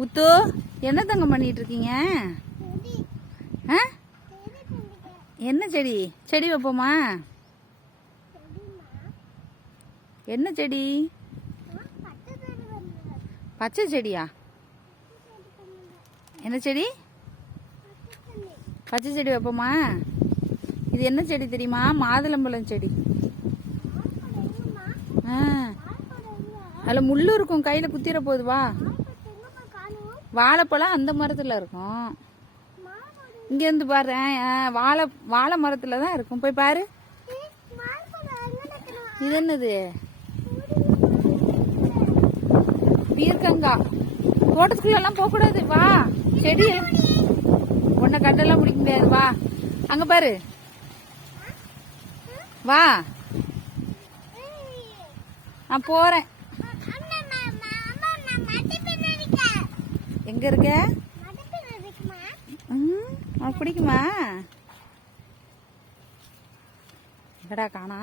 முத்து என்ன தங்கம் பண்ணிட்டு இருக்கீங்க? என்ன செடி? செடி வைப்போமா? என்ன செடி? பச்சை செடியா? என்ன செடி? பச்சை செடி வைப்போமா? இது என்ன செடி தெரியுமா? மாதுளம்பழம் செடி. அதில் முள்ளு இருக்கும், கையில் குத்திர போகுது. வா, வாழைப்பழம் அந்த மரத்தில் இருக்கும். இங்கேருந்து பாரு, வாழை மரத்தில் தான் இருக்கும். போய் பாரு. இது என்னது? பீர்க்கங்கா. தோட்டத்துக்குள்ளெல்லாம் போகக்கூடாது. வா, செடி உன்னை கட்டெல்லாம் பிடிக்க முடியாது. வா, அங்கே பாரு. வா, நான் போறேன். எங்க இருக்க? உனக்கு பிடிக்குமா? எங்கடா காணா?